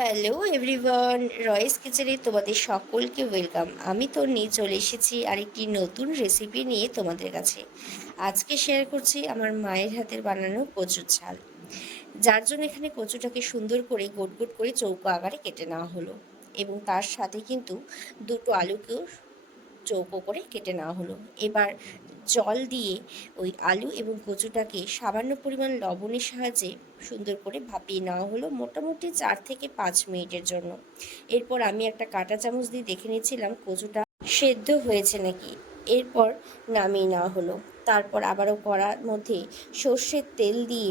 Hello everyone, রয়েস কিচেনে তোমাদের সকলকে ওয়েলকাম। আমি তন্নি চলে এসেছি আরেকটি নতুন রেসিপি নিয়ে তোমাদের কাছে। আজকে শেয়ার করছি আমার মায়ের হাতের বানানো কচুর ঝাল, যার জন্য এখানে কচুটাকে সুন্দর করে গোট গোট করে চৌকো আকারে কেটে নেওয়া হলো, এবং তার সাথে কিন্তু দুটো আলুকেও চৌকো করে কেটে নেওয়া হলো। এবার জল দিয়ে ওই আলু এবং কচুটাকে সামান্য পরিমাণ লবণের সাহায্যে সুন্দর করে ভাপিয়ে নেওয়া হলো মোটামুটি 4 থেকে 5 মিনিটের জন্য। এরপর আমি একটা কাঁটা চামচ দিয়ে দেখে নিয়েছিলাম কচুটা সেদ্ধ হয়েছে নাকি। এরপর নামিয়ে নেওয়া হলো। তারপর আবারও কড়ার মধ্যে সর্ষের তেল দিয়ে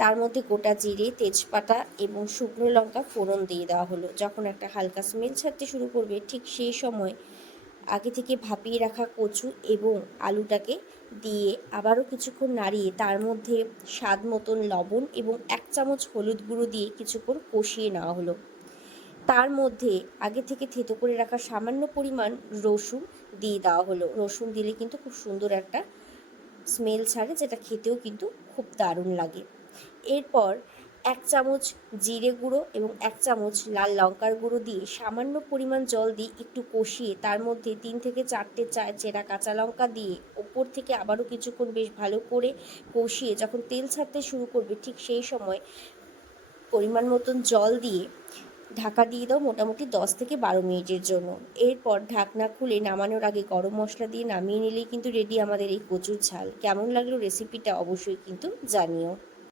তার মধ্যে গোটা জিরে, তেজপাতা এবং শুকনো লঙ্কা ফোড়ন দিয়ে দেওয়া হলো। যখন একটা হালকা স্মেল ছাড়তে শুরু করবে, ঠিক সেই সময় আগে থেকে ভাপিয়ে রাখা কচু এবং আলুটাকে দিয়ে আবারও কিছুক্ষণ নাড়িয়ে তার মধ্যে স্বাদ মতন লবণ এবং 1 চামচ হলুদ গুঁড়ো দিয়ে কিছুক্ষণ কষিয়ে নেওয়া হলো। তার মধ্যে আগে থেকে থেতো করে রাখা সামান্য পরিমাণ রসুন দিয়ে দেওয়া হলো। রসুন দিলে কিন্তু খুব সুন্দর একটা স্মেল ছাড়ে, যেটা খেতেও কিন্তু খুব দারুণ লাগে। এরপর 1 চামচ জিরে গুঁড়ো এবং 1 চামচ লাল লঙ্কার গুঁড়ো দিয়ে সামান্য পরিমাণ জল দিয়ে একটু কষিয়ে তার মধ্যে 3 থেকে 4টে চেরা কাঁচা লঙ্কা দিয়ে ওপর থেকে আবারও কিছুক্ষণ বেশ ভালো করে কষিয়ে যখন তেল ছাড়তে শুরু করবে, ঠিক সেই সময় পরিমাণ মতন জল দিয়ে ঢাকা দিয়ে দাও মোটামুটি 10 থেকে 12 মিনিটের জন্য। এরপর ঢাকনা খুলে নামানোর আগে গরম মশলা দিয়ে নামিয়ে নিলেই কিন্তু রেডি আমাদের এই কচুর ঝাল। কেমন লাগলো রেসিপিটা অবশ্যই কিন্তু জানিও।